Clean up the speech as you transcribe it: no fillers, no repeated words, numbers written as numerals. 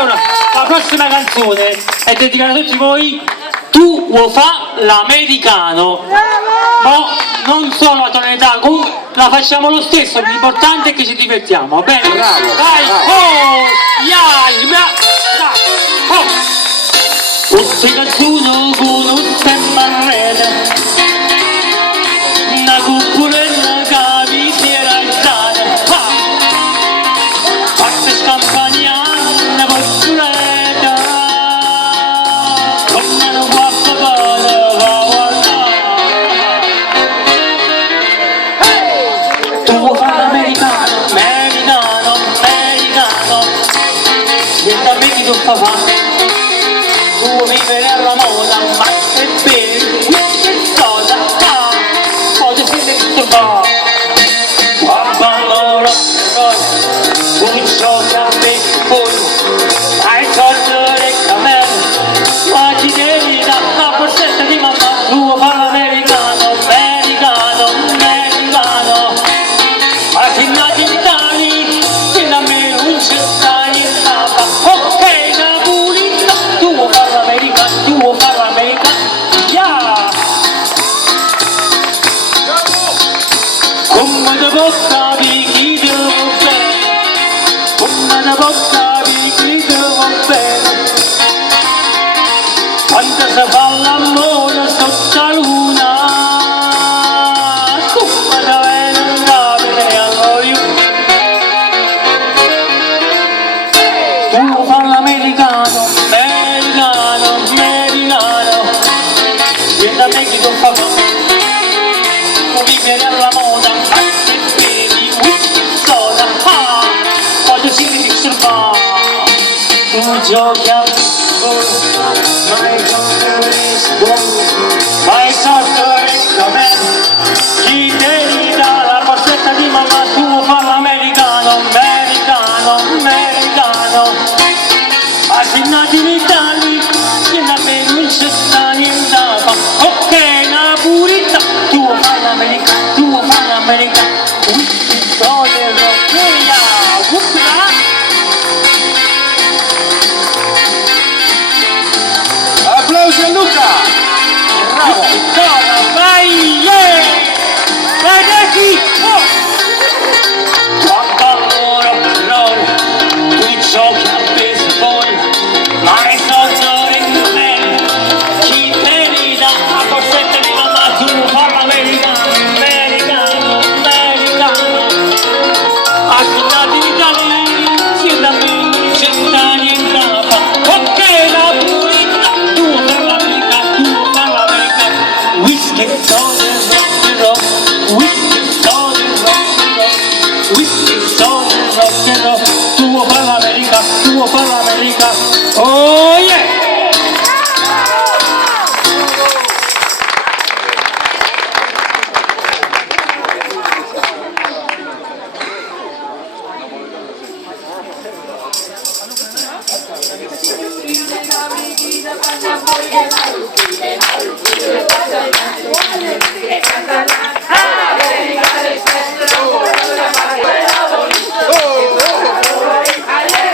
Allora, la prossima canzone è dedicata a tutti voi. Tu vuoi fa l'americano. No, non solo la tonalità, comunque la facciamo lo stesso, l'importante è che ci divertiamo, va bene? Bravo, dai, bravo. oh, queste canzoni con un stemma a rete, una cuppoletta che mi si era alzata, parte scampagnana, postuletta, come non può fare, va guardare. Tu vuoi fare l'americano, americano, americano, vieni da me che tu fa fare. Tu vuoi vivere alla moda, ma se bevi whisky e soda, poi ti senti tutto va. Allora, comincio a baseball, hai soldi del cammello, ma ti devi dare la borsetta di mamma. Tu vuoi fare l'americano, americano, americano, ma se nati in Italia, se da me non c'è stai in tapa. Ok, Napolita, tu vuoi fare l'americano, tu vuoi fare l'americano, yeah! Come te posso capire chi ti vuoi bene, come te posso capire chi ti vuoi bene, quando si fa l'amore sotto la luna, come te viene un capire a io. Tu vuoi fare l'americano, americano, americano, vieni da me che tu fa fare. Tu vivere alla moda, ma se bevi whisky e soda, poi ti senti disturbare. Tu giochi a baseball, ma hai fatto baseball, ma hai fatto chi devi dare la borsetta di mamma. Tu vuoi fare l'americano, americano, americano, ma se nati in Italia, se da me non c'è sta niente. Ok, Napolita, tu vuoi fare l'americano, tu vuoi fare l'americano, whisky, soda e rock, Applausi a Luca! Bravo! vai, yeah! Ragazzi, quando loro, tu giochi a baseball, ma hai soldi in cammello, chi te li dà la borsetta di mamma. Tu vuoi fare l'americano, americano, americano, ascoltati in Italia, se da me non c'è sta niente. Ok, Napolita, tu vuoi fare l'americano, tu vuoi fare l'americano, whisky e soda e rock and roll, whisky e soda e rock and roll, whisky e soda e rock and roll. Tu vuoi fare l'americano, tu vuoi fare l'americano, oh yeah! Grazie.